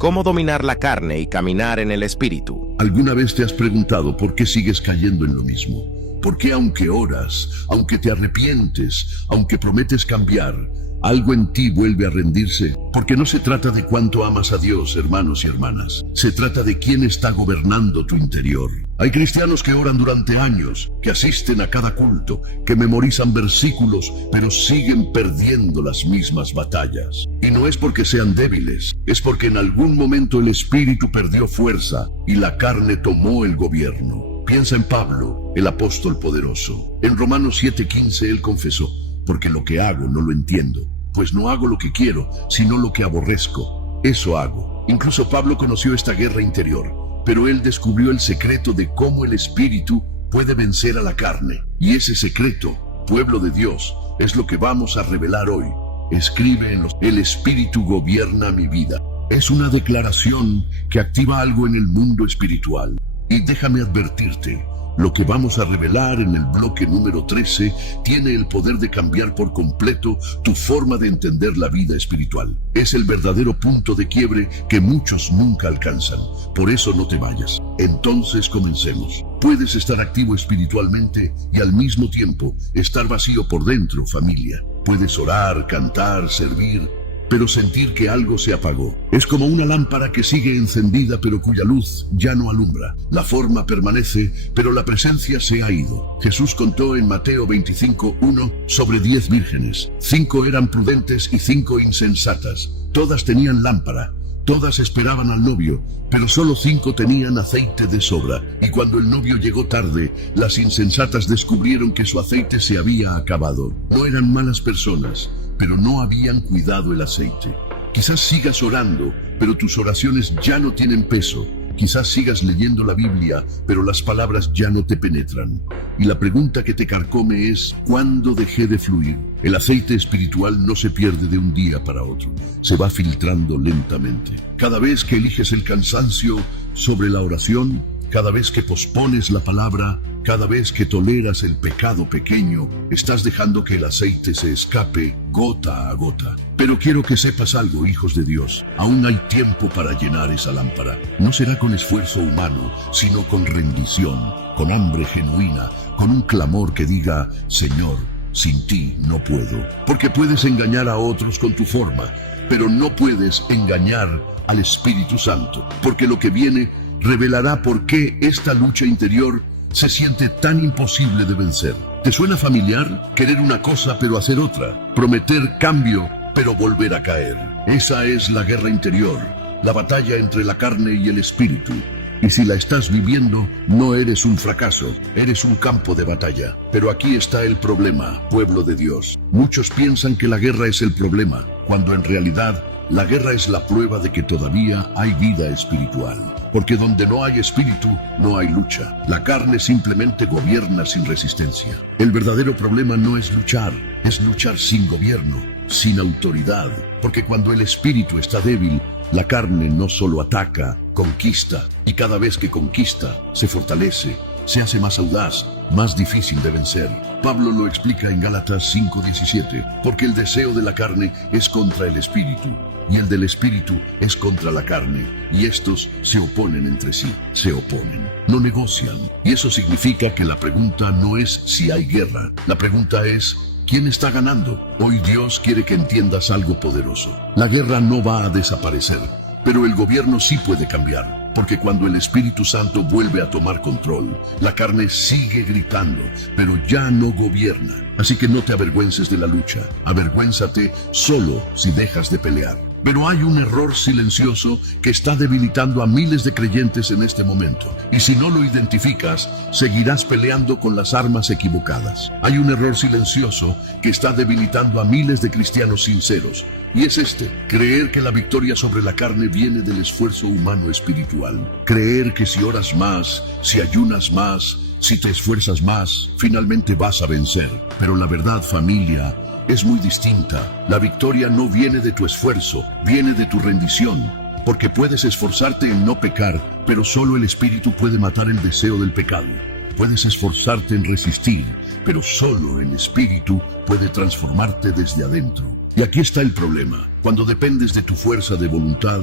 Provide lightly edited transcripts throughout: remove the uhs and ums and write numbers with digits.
¿Cómo dominar la carne y caminar en el espíritu? ¿Alguna vez te has preguntado por qué sigues cayendo en lo mismo? ¿Por qué aunque oras, aunque te arrepientes, aunque prometes cambiar, algo en ti vuelve a rendirse? Porque no se trata de cuánto amas a Dios, hermanos y hermanas. Se trata de quién está gobernando tu interior. Hay cristianos que oran durante años, que asisten a cada culto, que memorizan versículos, pero siguen perdiendo las mismas batallas. Y no es porque sean débiles, es porque en algún momento el espíritu perdió fuerza y la carne tomó el gobierno. Piensa en Pablo, el apóstol poderoso. En Romanos 7:15 él confesó: porque lo que hago no lo entiendo, pues no hago lo que quiero, sino lo que aborrezco. Eso hago. Incluso Pablo conoció esta guerra interior, pero él descubrió el secreto de cómo el espíritu puede vencer a la carne. Y ese secreto, pueblo de Dios, es lo que vamos a revelar hoy. Escribe en el espíritu gobierna mi vida. Es una declaración que activa algo en el mundo espiritual. Y déjame advertirte, lo que vamos a revelar en el bloque número 13 tiene el poder de cambiar por completo tu forma de entender la vida espiritual. Es el verdadero punto de quiebre que muchos nunca alcanzan. Por eso no te vayas. Entonces comencemos. Puedes estar activo espiritualmente y al mismo tiempo estar vacío por dentro, familia. Puedes orar, cantar, servir, pero sentir que algo se apagó. Es como una lámpara que sigue encendida pero cuya luz ya no alumbra. La forma permanece, pero la presencia se ha ido. Jesús contó en Mateo 25:1 sobre 10 vírgenes. 5 eran prudentes y 5 insensatas. Todas tenían lámpara. Todas esperaban al novio, pero solo 5 tenían aceite de sobra. Y cuando el novio llegó tarde, las insensatas descubrieron que su aceite se había acabado. No eran malas personas, pero no habían cuidado el aceite. Quizás sigas orando, pero tus oraciones ya no tienen peso. Quizás sigas leyendo la Biblia, pero las palabras ya no te penetran. Y la pregunta que te carcome es: ¿cuándo dejé de fluir? El aceite espiritual no se pierde de un día para otro. Se va filtrando lentamente. Cada vez que eliges el cansancio sobre la oración, cada vez que pospones la palabra, cada vez que toleras el pecado pequeño, estás dejando que el aceite se escape gota a gota. Pero quiero que sepas algo, hijos de Dios. Aún hay tiempo para llenar esa lámpara. No será con esfuerzo humano, sino con rendición, con hambre genuina, con un clamor que diga: Señor, sin ti no puedo. Porque puedes engañar a otros con tu forma, pero no puedes engañar al Espíritu Santo. Porque lo que viene revelará por qué esta lucha interior se siente tan imposible de vencer. ¿Te suena familiar? Querer una cosa pero hacer otra. Prometer cambio pero volver a caer. Esa es la guerra interior, la batalla entre la carne y el espíritu. Y si la estás viviendo, no eres un fracaso, eres un campo de batalla. Pero aquí está el problema, pueblo de Dios. Muchos piensan que la guerra es el problema, cuando en realidad la guerra es la prueba de que todavía hay vida espiritual. Porque donde no hay espíritu, no hay lucha. La carne simplemente gobierna sin resistencia. El verdadero problema no es luchar sin gobierno, sin autoridad. Porque cuando el espíritu está débil, la carne no solo ataca, conquista. Y cada vez que conquista, se fortalece, se hace más audaz, más difícil de vencer. Pablo lo explica en Gálatas 5:17, porque el deseo de la carne es contra el espíritu, y el del espíritu es contra la carne, y estos se oponen entre sí, se oponen, no negocian. Y eso significa que la pregunta no es si hay guerra, la pregunta es: ¿quién está ganando? Hoy Dios quiere que entiendas algo poderoso. La guerra no va a desaparecer, pero el gobierno sí puede cambiar. Porque cuando el Espíritu Santo vuelve a tomar control, la carne sigue gritando, pero ya no gobierna. Así que no te avergüences de la lucha, avergüénzate solo si dejas de pelear. Pero hay un error silencioso que está debilitando a miles de creyentes en este momento. Y si no lo identificas, seguirás peleando con las armas equivocadas. Hay un error silencioso que está debilitando a miles de cristianos sinceros. Y es este: creer que la victoria sobre la carne viene del esfuerzo humano espiritual. Creer que si oras más, si ayunas más, si te esfuerzas más, finalmente vas a vencer. Pero la verdad, familia, es muy distinta. La victoria no viene de tu esfuerzo, viene de tu rendición. Porque puedes esforzarte en no pecar, pero solo el Espíritu puede matar el deseo del pecado. Puedes esforzarte en resistir, pero solo el Espíritu puede transformarte desde adentro. Y aquí está el problema. Cuando dependes de tu fuerza de voluntad,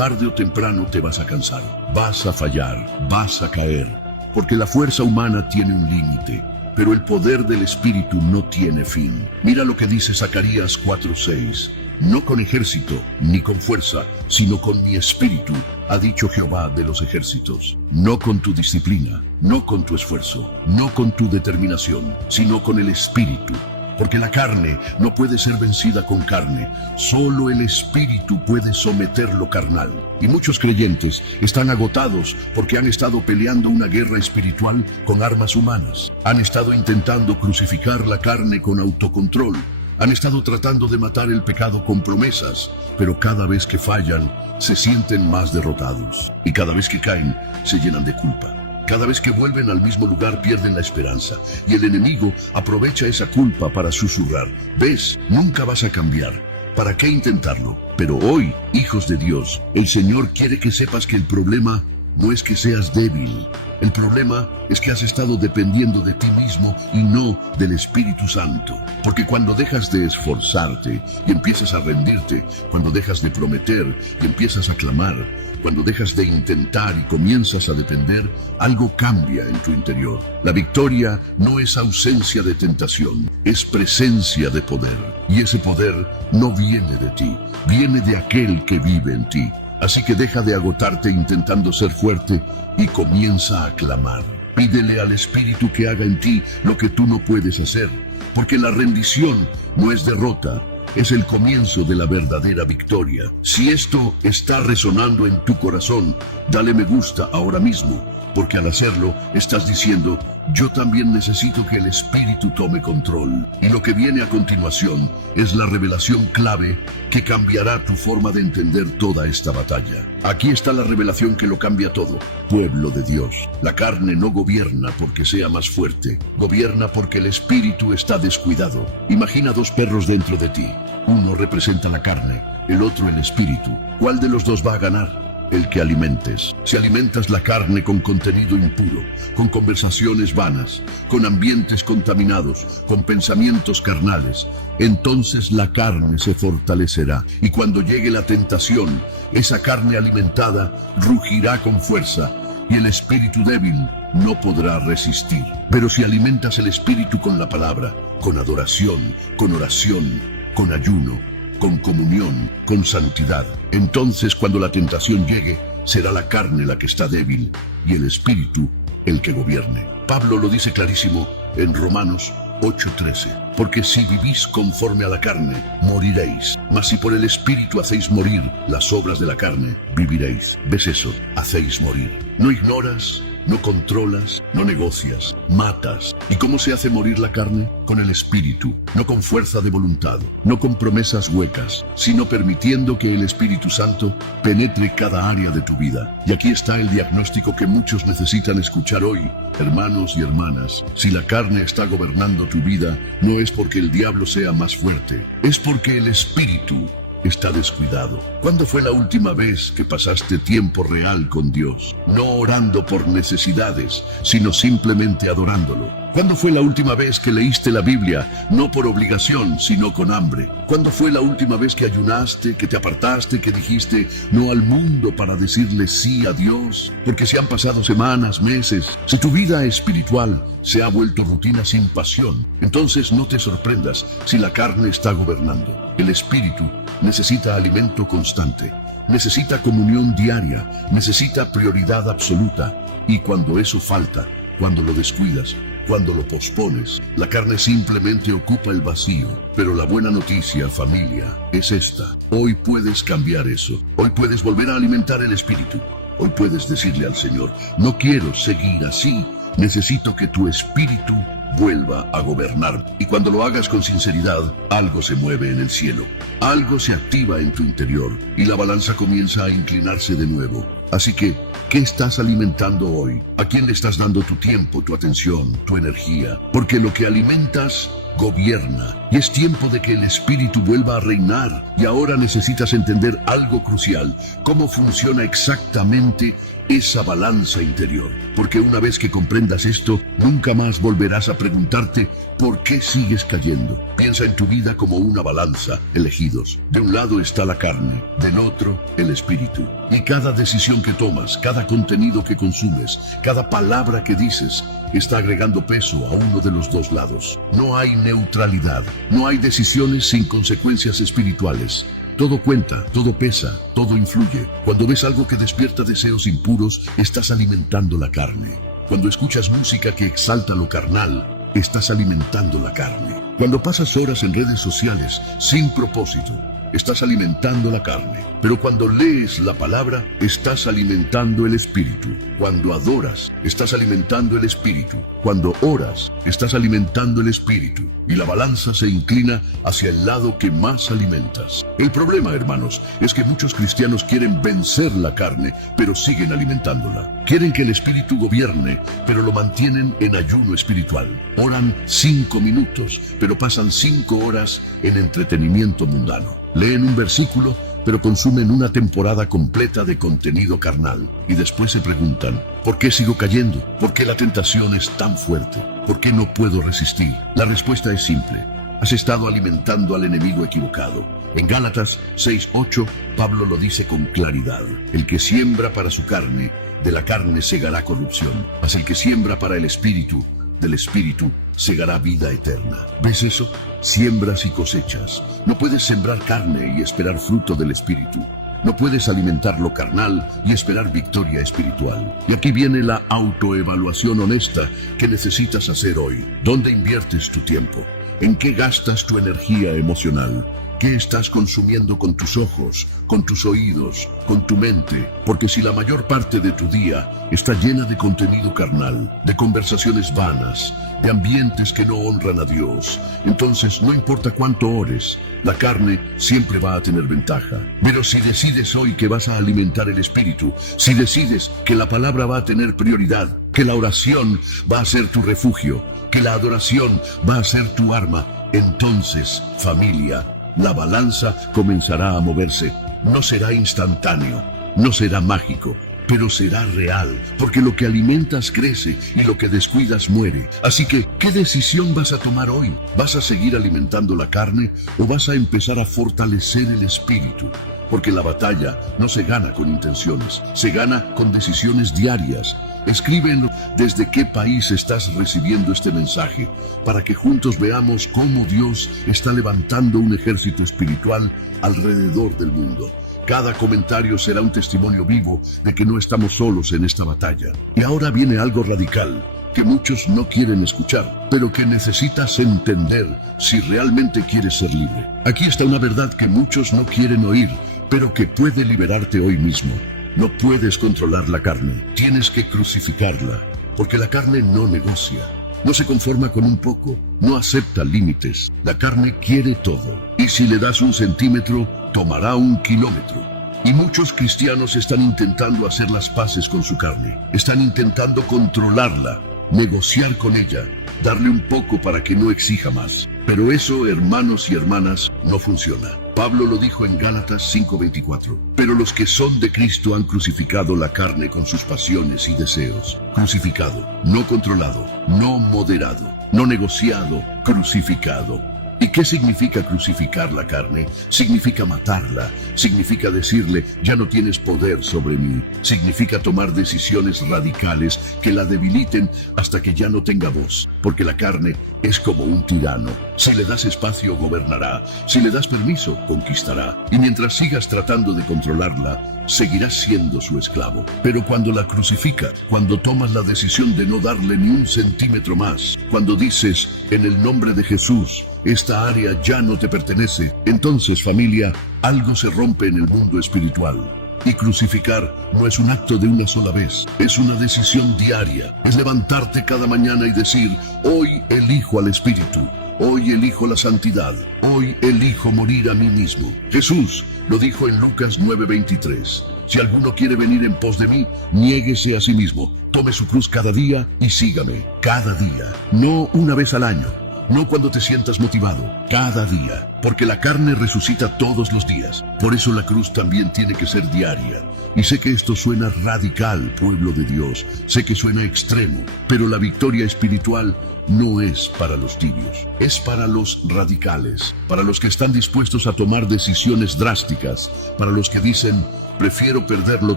tarde o temprano te vas a cansar, vas a fallar, vas a caer, porque la fuerza humana tiene un límite, pero el poder del Espíritu no tiene fin. Mira lo que dice Zacarías 4:6. No con ejército, ni con fuerza, sino con mi espíritu, ha dicho Jehová de los ejércitos. No con tu disciplina, no con tu esfuerzo, no con tu determinación, sino con el espíritu. Porque la carne no puede ser vencida con carne, solo el espíritu puede someter lo carnal. Y muchos creyentes están agotados porque han estado peleando una guerra espiritual con armas humanas. Han estado intentando crucificar la carne con autocontrol. Han estado tratando de matar el pecado con promesas, pero cada vez que fallan, se sienten más derrotados. Y cada vez que caen, se llenan de culpa. Cada vez que vuelven al mismo lugar, pierden la esperanza. Y el enemigo aprovecha esa culpa para susurrar: ¿ves? Nunca vas a cambiar. ¿Para qué intentarlo? Pero hoy, hijos de Dios, el Señor quiere que sepas que el problema no es que seas débil. El problema es que has estado dependiendo de ti mismo y no del Espíritu Santo. Porque cuando dejas de esforzarte y empiezas a rendirte, cuando dejas de prometer y empiezas a clamar, cuando dejas de intentar y comienzas a depender, algo cambia en tu interior. La victoria no es ausencia de tentación, es presencia de poder. Y ese poder no viene de ti, viene de aquel que vive en ti. Así que deja de agotarte intentando ser fuerte y comienza a clamar. Pídele al Espíritu que haga en ti lo que tú no puedes hacer, porque la rendición no es derrota, es el comienzo de la verdadera victoria. Si esto está resonando en tu corazón, dale me gusta ahora mismo, porque al hacerlo estás diciendo: yo también necesito que el Espíritu tome control. Y lo que viene a continuación es la revelación clave que cambiará tu forma de entender toda esta batalla. Aquí está la revelación que lo cambia todo. Pueblo de Dios, la carne no gobierna porque sea más fuerte, gobierna porque el Espíritu está descuidado. Imagina dos perros dentro de ti. Uno representa la carne, el otro el Espíritu. ¿Cuál de los dos va a ganar? El que alimentes. Si alimentas la carne con contenido impuro, con conversaciones vanas, con ambientes contaminados, con pensamientos carnales, entonces la carne se fortalecerá. Y cuando llegue la tentación, esa carne alimentada rugirá con fuerza y el espíritu débil no podrá resistir. Pero si alimentas el espíritu con la palabra, con adoración, con oración, con ayuno, con comunión, con santidad, entonces cuando la tentación llegue, será la carne la que está débil y el espíritu el que gobierne. Pablo lo dice clarísimo en Romanos 8:13. Porque si vivís conforme a la carne, moriréis. Mas si por el espíritu hacéis morir las obras de la carne, viviréis. ¿Ves eso? Hacéis morir. ¿No ignoras? No controlas, no negocias, matas. ¿Y cómo se hace morir la carne? Con el espíritu, no con fuerza de voluntad, no con promesas huecas, sino permitiendo que el Espíritu Santo penetre cada área de tu vida. Y aquí está el diagnóstico que muchos necesitan escuchar hoy, hermanos y hermanas. Si la carne está gobernando tu vida, no es porque el diablo sea más fuerte, es porque el espíritu está descuidado. ¿Cuándo fue la última vez que pasaste tiempo real con Dios? No orando por necesidades, sino simplemente adorándolo. ¿Cuándo fue la última vez que leíste la Biblia, no por obligación, sino con hambre? ¿Cuándo fue la última vez que ayunaste, que te apartaste, que dijiste no al mundo para decirle sí a Dios? Porque se han pasado semanas, meses. Si tu vida espiritual se ha vuelto rutina sin pasión, entonces no te sorprendas si la carne está gobernando. El espíritu necesita alimento constante, necesita comunión diaria, necesita prioridad absoluta. Y cuando eso falta, cuando lo descuidas, cuando lo pospones, la carne simplemente ocupa el vacío. Pero la buena noticia, familia, es esta. Hoy puedes cambiar eso. Hoy puedes volver a alimentar el espíritu. Hoy puedes decirle al Señor: no quiero seguir así. Necesito que tu espíritu vuelva a gobernar. Y cuando lo hagas con sinceridad, algo se mueve en el cielo. Algo se activa en tu interior y la balanza comienza a inclinarse de nuevo. Así que, ¿qué estás alimentando hoy? ¿A quién le estás dando tu tiempo, tu atención, tu energía? Porque lo que alimentas gobierna. Y es tiempo de que el Espíritu vuelva a reinar. Y ahora necesitas entender algo crucial: cómo funciona exactamente esa balanza interior. Porque una vez que comprendas esto, nunca más volverás a preguntarte por qué sigues cayendo. Piensa en tu vida como una balanza, elegidos. De un lado está la carne, del otro el espíritu. Y cada decisión que tomas, cada contenido que consumes, cada palabra que dices, está agregando peso a uno de los dos lados. No hay neutralidad, no hay decisiones sin consecuencias espirituales. Todo cuenta, todo pesa, todo influye. Cuando ves algo que despierta deseos impuros, estás alimentando la carne. Cuando escuchas música que exalta lo carnal, estás alimentando la carne. Cuando pasas horas en redes sociales sin propósito, estás alimentando la carne. Pero cuando lees la palabra, estás alimentando el espíritu. Cuando adoras, estás alimentando el espíritu. Cuando oras, estás alimentando el espíritu. Y la balanza se inclina hacia el lado que más alimentas. El problema, hermanos, es que muchos cristianos quieren vencer la carne, pero siguen alimentándola. Quieren que el espíritu gobierne, pero lo mantienen en ayuno espiritual. Oran 5 minutos, pero pasan 5 horas en entretenimiento mundano. Leen un versículo, pero consumen una temporada completa de contenido carnal. Y después se preguntan, ¿por qué sigo cayendo? ¿Por qué la tentación es tan fuerte? ¿Por qué no puedo resistir? La respuesta es simple: has estado alimentando al enemigo equivocado. En Gálatas 6:8, Pablo lo dice con claridad: el que siembra para su carne, de la carne segará corrupción, mas el que siembra para el espíritu, del espíritu segará vida eterna. ¿Ves eso? Siembras y cosechas. No puedes sembrar carne y esperar fruto del espíritu. No puedes alimentar lo carnal y esperar victoria espiritual. Y aquí viene la autoevaluación honesta que necesitas hacer hoy. ¿Dónde inviertes tu tiempo? ¿En qué gastas tu energía emocional? ¿Qué estás consumiendo con tus ojos, con tus oídos, con tu mente? Porque si la mayor parte de tu día está llena de contenido carnal, de conversaciones vanas, de ambientes que no honran a Dios, entonces no importa cuánto ores, la carne siempre va a tener ventaja. Pero si decides hoy que vas a alimentar el espíritu, si decides que la palabra va a tener prioridad, que la oración va a ser tu refugio, que la adoración va a ser tu arma, entonces, familia, la balanza comenzará a moverse. No será instantáneo, no será mágico, pero será real, porque lo que alimentas crece y lo que descuidas muere. Así que, ¿qué decisión vas a tomar hoy? ¿Vas a seguir alimentando la carne o vas a empezar a fortalecer el espíritu? Porque la batalla no se gana con intenciones, se gana con decisiones diarias. Escríbenlo desde qué país estás recibiendo este mensaje, para que juntos veamos cómo Dios está levantando un ejército espiritual alrededor del mundo. Cada comentario será un testimonio vivo de que no estamos solos en esta batalla. Y ahora viene algo radical, que muchos no quieren escuchar, pero que necesitas entender si realmente quieres ser libre. Aquí está una verdad que muchos no quieren oír, pero que puede liberarte hoy mismo. No puedes controlar la carne, tienes que crucificarla, porque la carne no negocia, no se conforma con un poco, no acepta límites. La carne quiere todo, y si le das 1 centímetro, tomará 1 kilómetro. Y muchos cristianos están intentando hacer las paces con su carne, están intentando controlarla, negociar con ella, darle un poco para que no exija más. Pero eso, hermanos y hermanas, no funciona. Pablo lo dijo en Gálatas 5:24. Pero los que son de Cristo han crucificado la carne con sus pasiones y deseos. Crucificado, no controlado, no moderado, no negociado, crucificado. ¿Y qué significa crucificar la carne? Significa matarla, significa decirle, ya no tienes poder sobre mí. Significa tomar decisiones radicales que la debiliten hasta que ya no tenga voz, porque la carne es como un tirano. Si le das espacio, gobernará. Si le das permiso, conquistará. Y mientras sigas tratando de controlarla, seguirás siendo su esclavo. Pero cuando la crucificas, cuando tomas la decisión de no darle ni 1 centímetro más, cuando dices, en el nombre de Jesús, esta área ya no te pertenece, entonces, familia, algo se rompe en el mundo espiritual. Y crucificar no es un acto de una sola vez, es una decisión diaria. Es levantarte cada mañana y decir, hoy elijo al Espíritu, hoy elijo la santidad, hoy elijo morir a mí mismo. Jesús lo dijo en Lucas 9:23. Si alguno quiere venir en pos de mí, niéguese a sí mismo, tome su cruz cada día y sígame. Cada día, no una vez al año, no cuando te sientas motivado, cada día, porque la carne resucita todos los días. Por eso la cruz también tiene que ser diaria. Y sé que esto suena radical, pueblo de Dios, sé que suena extremo, pero la victoria espiritual no es para los tibios, es para los radicales, para los que están dispuestos a tomar decisiones drásticas, para los que dicen, prefiero perderlo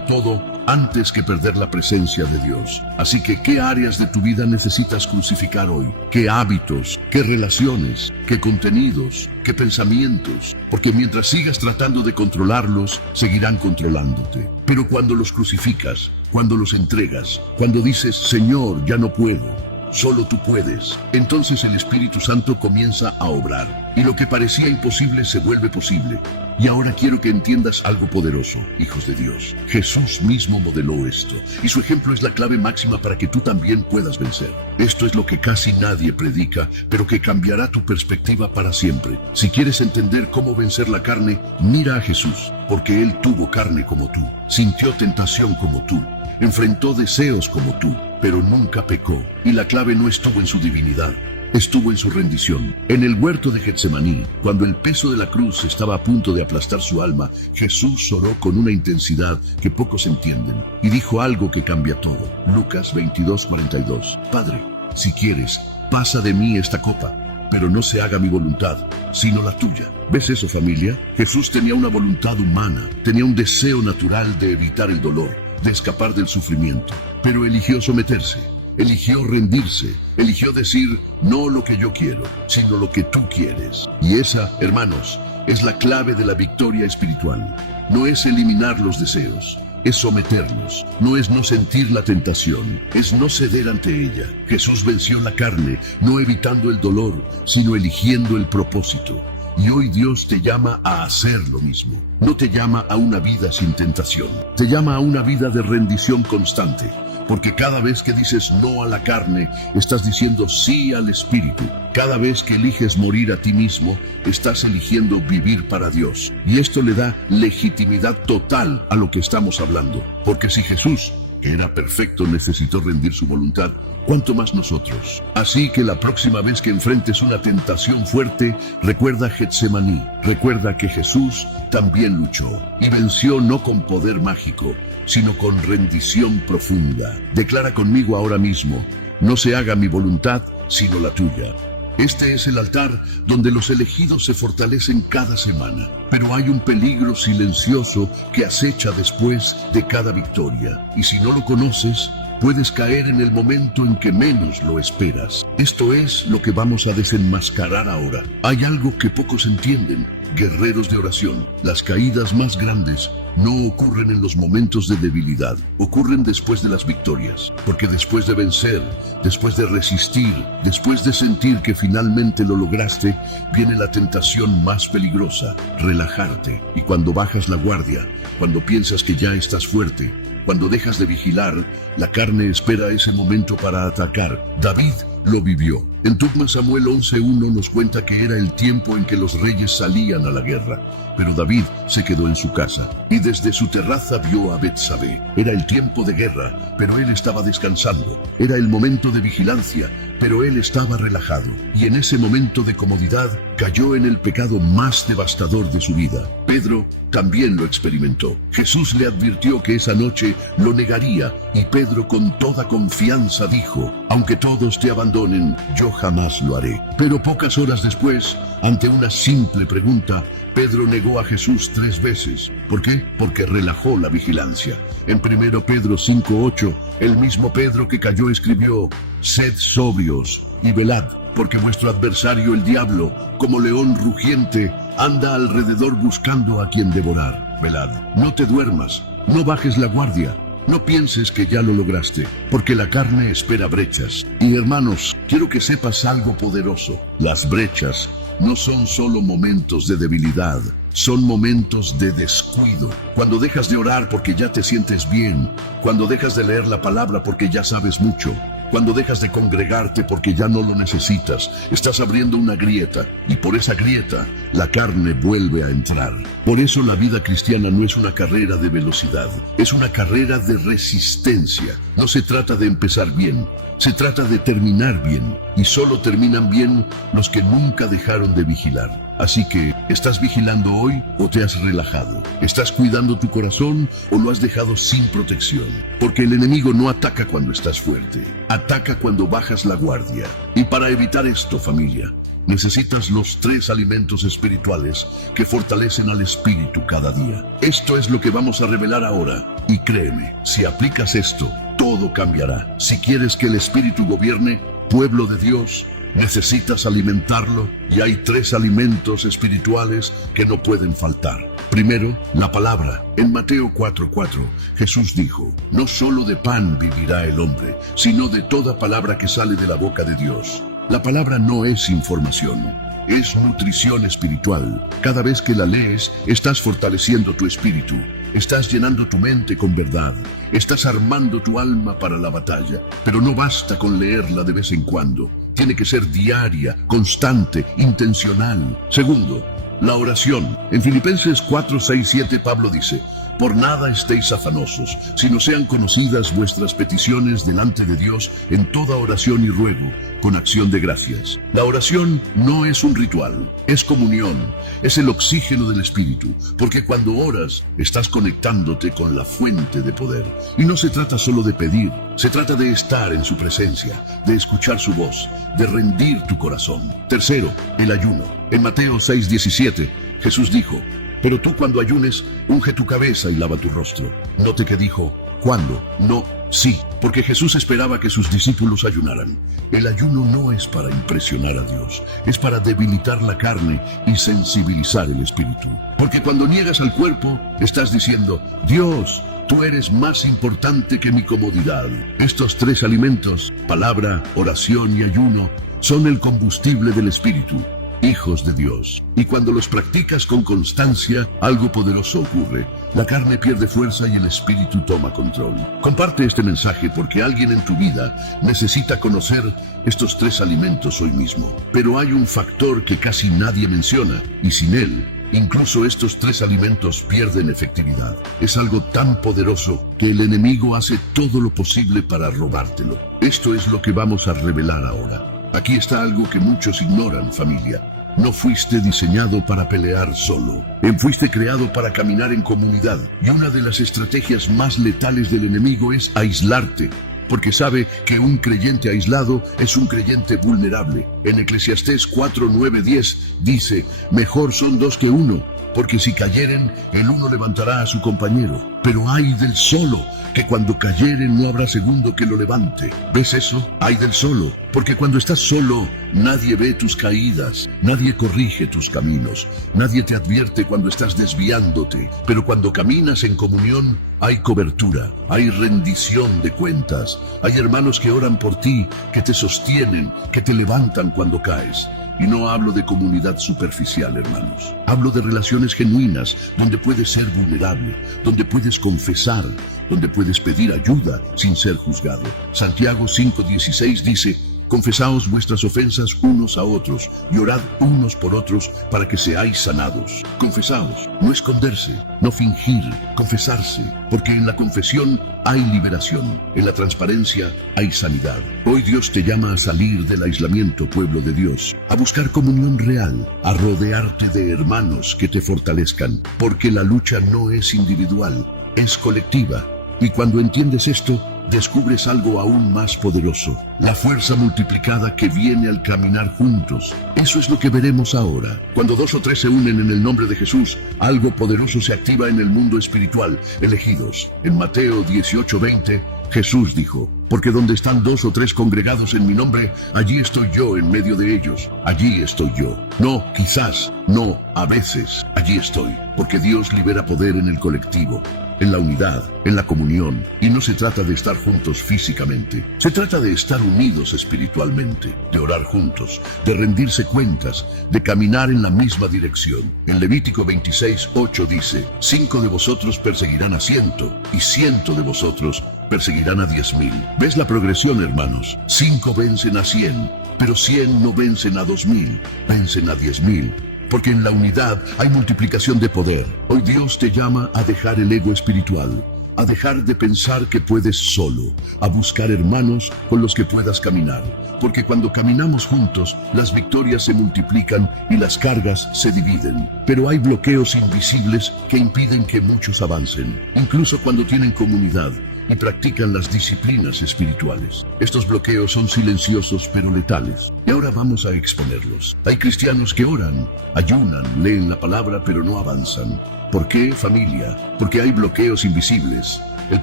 todo antes que perder la presencia de Dios. Así que, ¿qué áreas de tu vida necesitas crucificar hoy? ¿Qué hábitos? ¿Qué relaciones? ¿Qué contenidos? ¿Qué pensamientos? Porque mientras sigas tratando de controlarlos, seguirán controlándote. Pero cuando los crucificas, cuando los entregas, cuando dices, Señor, ya no puedo, solo tú puedes, entonces el Espíritu Santo comienza a obrar. Y lo que parecía imposible se vuelve posible. Y ahora quiero que entiendas algo poderoso, hijos de Dios. Jesús mismo modeló esto, y su ejemplo es la clave máxima para que tú también puedas vencer. Esto es lo que casi nadie predica, pero que cambiará tu perspectiva para siempre. Si quieres entender cómo vencer la carne, mira a Jesús, porque Él tuvo carne como tú, sintió tentación como tú, enfrentó deseos como tú, pero nunca pecó. Y la clave no estuvo en su divinidad, estuvo en su rendición. En el huerto de Getsemaní, cuando el peso de la cruz estaba a punto de aplastar su alma, Jesús oró con una intensidad que pocos entienden y dijo algo que cambia todo. Lucas 22:42. Padre, si quieres, pasa de mí esta copa, pero no se haga mi voluntad, sino la tuya. ¿Ves eso, familia? Jesús tenía una voluntad humana, tenía un deseo natural de evitar el dolor, de escapar del sufrimiento, pero eligió someterse. Eligió rendirse, eligió decir, no lo que yo quiero, sino lo que tú quieres. Y esa, hermanos, es la clave de la victoria espiritual. No es eliminar los deseos, es someterlos. No es no sentir la tentación, es no ceder ante ella. Jesús venció la carne, no evitando el dolor, sino eligiendo el propósito. Y hoy Dios te llama a hacer lo mismo. No te llama a una vida sin tentación, te llama a una vida de rendición constante. Porque cada vez que dices no a la carne, estás diciendo sí al Espíritu. Cada vez que eliges morir a ti mismo, estás eligiendo vivir para Dios. Y esto le da legitimidad total a lo que estamos hablando. Porque si Jesús, que era perfecto, necesitó rendir su voluntad, ¿cuánto más nosotros? Así que la próxima vez que enfrentes una tentación fuerte, recuerda Getsemaní. Recuerda que Jesús también luchó y venció no con poder mágico, sino con rendición profunda. Declara conmigo ahora mismo, no se haga mi voluntad, sino la tuya. Este es el altar donde los elegidos se fortalecen cada semana, pero hay un peligro silencioso que acecha después de cada victoria. Y si no lo conoces, puedes caer en el momento en que menos lo esperas. Esto es lo que vamos a desenmascarar ahora. Hay algo que pocos entienden, guerreros de oración. Las caídas más grandes no ocurren en los momentos de debilidad, ocurren después de las victorias. Porque después de vencer, después de resistir, después de sentir que finalmente lo lograste, viene la tentación más peligrosa, relajarte. Y cuando bajas la guardia, cuando piensas que ya estás fuerte, cuando dejas de vigilar, la carne espera ese momento para atacar. David lo vivió. En 2 Samuel 11:1 nos cuenta que era el tiempo en que los reyes salían a la guerra, pero David se quedó en su casa y desde su terraza vio a Betsabé. Era el tiempo de guerra, pero él estaba descansando. Era el momento de vigilancia, pero él estaba relajado. Y en ese momento de comodidad cayó en el pecado más devastador de su vida. Pedro también lo experimentó. Jesús le advirtió que esa noche lo negaría y Pedro con toda confianza dijo, aunque todos te abandonen, yo jamás lo haré. Pero pocas horas después, ante una simple pregunta, Pedro negó a Jesús 3 veces. ¿Por qué? Porque relajó la vigilancia. En 1 Pedro 5:8, el mismo Pedro que cayó escribió, sed sobrios y velad, porque vuestro adversario el diablo, como león rugiente, anda alrededor buscando a quien devorar. Velad, no te duermas, no bajes la guardia. No pienses que ya lo lograste, porque la carne espera brechas. Y hermanos, quiero que sepas algo poderoso. Las brechas no son solo momentos de debilidad, son momentos de descuido. Cuando dejas de orar porque ya te sientes bien, cuando dejas de leer la palabra porque ya sabes mucho, cuando dejas de congregarte porque ya no lo necesitas, estás abriendo una grieta, y por esa grieta la carne vuelve a entrar. Por eso la vida cristiana no es una carrera de velocidad, es una carrera de resistencia. No se trata de empezar bien, se trata de terminar bien. y solo terminan bien los que nunca dejaron de vigilar. Así que, ¿estás vigilando hoy o te has relajado? ¿Estás cuidando tu corazón o lo has dejado sin protección? Porque el enemigo no ataca cuando estás fuerte, ataca cuando bajas la guardia. Y para evitar esto, familia, necesitas los 3 alimentos espirituales que fortalecen al espíritu cada día. Esto es lo que vamos a revelar ahora. Y créeme, si aplicas esto, todo cambiará. Si quieres que el espíritu gobierne, pueblo de Dios, necesitas alimentarlo, y hay 3 alimentos espirituales que no pueden faltar. Primero, la palabra. En Mateo 4:4, Jesús dijo: no solo de pan vivirá el hombre, sino de toda palabra que sale de la boca de Dios. La palabra no es información, es nutrición espiritual. Cada vez que la lees, estás fortaleciendo tu espíritu, estás llenando tu mente con verdad, estás armando tu alma para la batalla. Pero no basta con leerla de vez en cuando, tiene que ser diaria, constante, intencional. Segundo, la oración. En Filipenses 4:6-7 Pablo dice: por nada estéis afanosos, sino sean conocidas vuestras peticiones delante de Dios en toda oración y ruego, con acción de gracias. La oración no es un ritual, es comunión, es el oxígeno del espíritu, porque cuando oras, estás conectándote con la fuente de poder. Y no se trata solo de pedir, se trata de estar en su presencia, de escuchar su voz, de rendir tu corazón. Tercero, el ayuno. En Mateo 6:17, Jesús dijo: pero tú cuando ayunes, unge tu cabeza y lava tu rostro. Note que dijo, ¿cuándo? No, sí, porque Jesús esperaba que sus discípulos ayunaran. El ayuno no es para impresionar a Dios, es para debilitar la carne y sensibilizar el espíritu. Porque cuando niegas al cuerpo, estás diciendo: Dios, tú eres más importante que mi comodidad. Estos 3 alimentos, palabra, oración y ayuno, son el combustible del espíritu. Hijos de Dios. Y cuando los practicas con constancia, algo poderoso ocurre. La carne pierde fuerza y el espíritu toma control. Comparte este mensaje porque alguien en tu vida necesita conocer estos 3 alimentos hoy mismo. Pero hay un factor que casi nadie menciona, y sin él, incluso estos 3 alimentos pierden efectividad. Es algo tan poderoso que el enemigo hace todo lo posible para robártelo. Esto es lo que vamos a revelar ahora. Aquí está algo que muchos ignoran, familia. No fuiste diseñado para pelear solo. Fuiste creado para caminar en comunidad. Y una de las estrategias más letales del enemigo es aislarte, porque sabe que un creyente aislado es un creyente vulnerable. En Eclesiastés 4:9-10 dice: mejor son 2 que 1, porque si cayeren, el uno levantará a su compañero. Pero ay del solo, que cuando cayeren no habrá segundo que lo levante. ¿Ves eso? Ay del solo, porque cuando estás solo, nadie ve tus caídas, nadie corrige tus caminos, nadie te advierte cuando estás desviándote. Pero cuando caminas en comunión, hay cobertura, hay rendición de cuentas, hay hermanos que oran por ti, que te sostienen, que te levantan cuando caes. Y no hablo de comunidad superficial, hermanos. Hablo de relaciones genuinas, donde puedes ser vulnerable, donde puedes confesar, donde puedes pedir ayuda sin ser juzgado. Santiago 5:16 dice: confesaos vuestras ofensas unos a otros y orad unos por otros para que seáis sanados. Confesaos, no esconderse, no fingir, confesarse, porque en la confesión hay liberación, en la transparencia hay sanidad. Hoy Dios te llama a salir del aislamiento, pueblo de Dios, a buscar comunión real, a rodearte de hermanos que te fortalezcan, porque la lucha no es individual, es colectiva. Y cuando entiendes esto, descubres algo aún más poderoso, la fuerza multiplicada que viene al caminar juntos. Eso es lo que veremos ahora. Cuando 2 o 3 se unen en el nombre de Jesús, algo poderoso se activa en el mundo espiritual, elegidos. En Mateo 18:20, Jesús dijo: porque donde están 2 o 3 congregados en mi nombre, allí estoy yo en medio de ellos. Allí estoy yo. No, quizás, no, a veces, allí estoy. Porque Dios libera poder en el colectivo, en la unidad, en la comunión. Y no se trata de estar juntos físicamente, se trata de estar unidos espiritualmente, de orar juntos, de rendirse cuentas, de caminar en la misma dirección. En Levítico 26:8 dice: 5 de vosotros perseguirán a 100, y 100 de vosotros perseguirán a 10,000. ¿Ves la progresión, hermanos? 5 vencen a 100, pero 100 no vencen a 2,000, vencen a 10,000. Porque en la unidad hay multiplicación de poder. Hoy Dios te llama a dejar el ego espiritual, a dejar de pensar que puedes solo, a buscar hermanos con los que puedas caminar, porque cuando caminamos juntos, las victorias se multiplican y las cargas se dividen. Pero hay bloqueos invisibles que impiden que muchos avancen, incluso cuando tienen comunidad y practican las disciplinas espirituales. Estos bloqueos son silenciosos pero letales. Y ahora vamos a exponerlos. Hay cristianos que oran, ayunan, leen la palabra pero no avanzan. ¿Por qué, familia? Porque hay bloqueos invisibles. El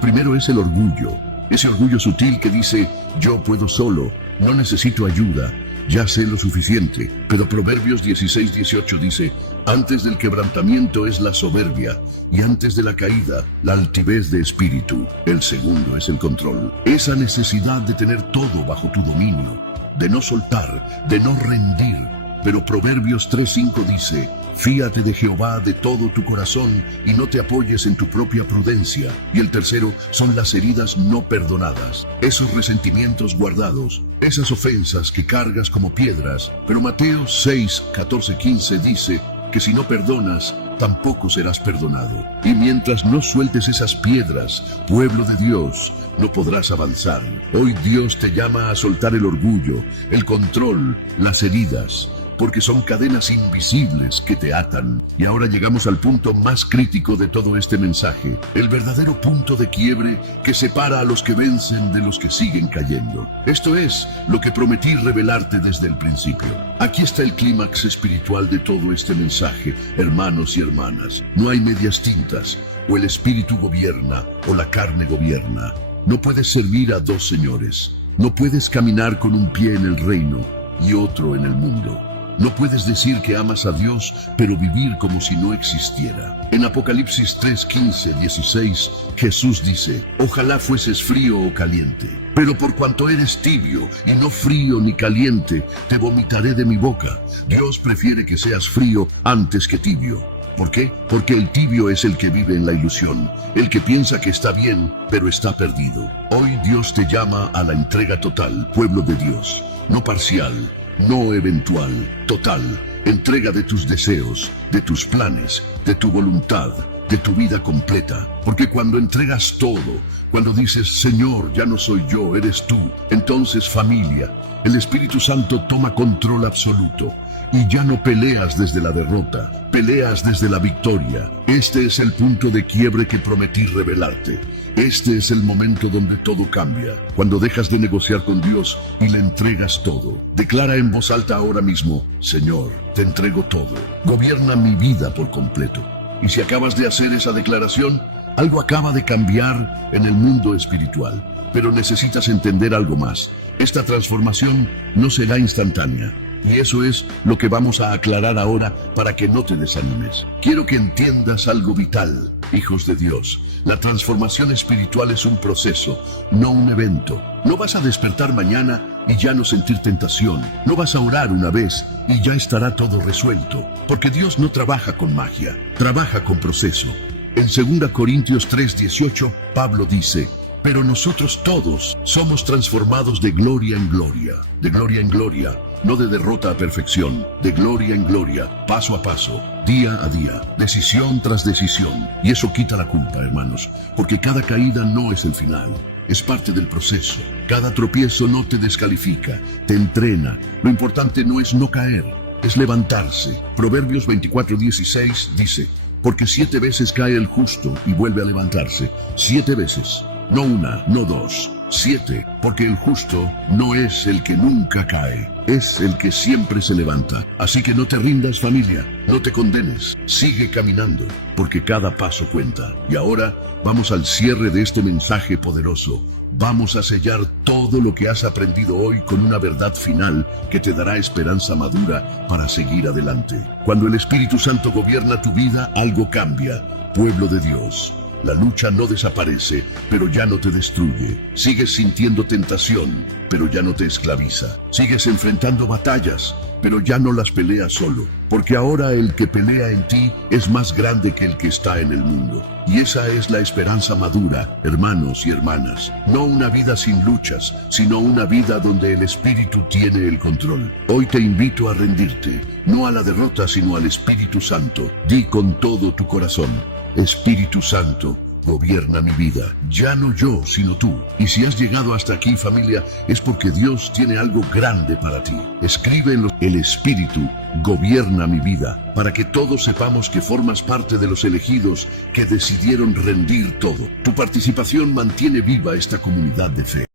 primero es el orgullo. Ese orgullo sutil que dice, yo puedo solo, no necesito ayuda, ya sé lo suficiente. Pero Proverbios 16:18 dice, antes del quebrantamiento es la soberbia, y antes de la caída, la altivez de espíritu. El segundo es el control. Esa necesidad de tener todo bajo tu dominio, de no soltar, de no rendir. Pero Proverbios 3:5 dice, fíate de Jehová de todo tu corazón y no te apoyes en tu propia prudencia. Y el tercero son las heridas no perdonadas, esos resentimientos guardados, esas ofensas que cargas como piedras. Pero Mateo 6:14-15 dice que si no perdonas, tampoco serás perdonado. Y mientras no sueltes esas piedras, pueblo de Dios, no podrás avanzar. Hoy Dios te llama a soltar el orgullo, el control, las heridas, porque son cadenas invisibles que te atan. Y ahora llegamos al punto más crítico de todo este mensaje, el verdadero punto de quiebre que separa a los que vencen de los que siguen cayendo. Esto es lo que prometí revelarte desde el principio. Aquí está el clímax espiritual de todo este mensaje, hermanos y hermanas. No hay medias tintas, o el espíritu gobierna o la carne gobierna. No puedes servir a dos señores. No puedes caminar con un pie en el reino y otro en el mundo. No puedes decir que amas a Dios, pero vivir como si no existiera. En Apocalipsis 3:15-16, Jesús dice, ojalá fueses frío o caliente, pero por cuanto eres tibio y no frío ni caliente, te vomitaré de mi boca. Dios prefiere que seas frío antes que tibio. ¿Por qué? Porque el tibio es el que vive en la ilusión, el que piensa que está bien, pero está perdido. Hoy Dios te llama a la entrega total, pueblo de Dios, no parcial, no eventual, total. Entrega de tus deseos, de tus planes, de tu voluntad, de tu vida completa. Porque cuando entregas todo, cuando dices, Señor, ya no soy yo, eres tú, entonces, familia, el Espíritu Santo toma control absoluto. Y ya no peleas desde la derrota, peleas desde la victoria. Este es el punto de quiebre que prometí revelarte. Este es el momento donde todo cambia, cuando dejas de negociar con Dios y le entregas todo. Declara en voz alta ahora mismo, Señor, te entrego todo. Gobierna mi vida por completo. Y si acabas de hacer esa declaración, algo acaba de cambiar en el mundo espiritual. Pero necesitas entender algo más. Esta transformación no será instantánea. Y eso es lo que vamos a aclarar ahora para que no te desanimes. Quiero que entiendas algo vital, hijos de Dios. La transformación espiritual es un proceso, no un evento. No vas a despertar mañana y ya no sentir tentación. No vas a orar una vez y ya estará todo resuelto. Porque Dios no trabaja con magia, trabaja con proceso. En 2 Corintios 3:18, Pablo dice, pero nosotros todos somos transformados de gloria en gloria, no de derrota a perfección, de gloria en gloria, paso a paso, día a día, decisión tras decisión. Y eso quita la culpa, hermanos, porque cada caída no es el final, es parte del proceso. Cada tropiezo no te descalifica, te entrena. Lo importante no es no caer, es levantarse. Proverbios 24:16 dice, porque 7 veces cae el justo y vuelve a levantarse, 7 veces. No una, no dos, 7, porque el justo no es el que nunca cae, es el que siempre se levanta. Así que no te rindas, familia, no te condenes, sigue caminando, porque cada paso cuenta. Y ahora vamos al cierre de este mensaje poderoso. Vamos a sellar todo lo que has aprendido hoy con una verdad final que te dará esperanza madura para seguir adelante. Cuando el Espíritu Santo gobierna tu vida, algo cambia, pueblo de Dios. La lucha no desaparece, pero ya no te destruye. Sigues sintiendo tentación, pero ya no te esclaviza. Sigues enfrentando batallas, pero ya no las peleas solo. Porque ahora el que pelea en ti es más grande que el que está en el mundo. Y esa es la esperanza madura, hermanos y hermanas. No una vida sin luchas, sino una vida donde el Espíritu tiene el control. Hoy te invito a rendirte, no a la derrota, sino al Espíritu Santo. Di con todo tu corazón, Espíritu Santo, gobierna mi vida. Ya no yo, sino tú. Y si has llegado hasta aquí, familia, es porque Dios tiene algo grande para ti. Escribe en el Espíritu gobierna mi vida, para que todos sepamos que formas parte de los elegidos que decidieron rendir todo. Tu participación mantiene viva esta comunidad de fe.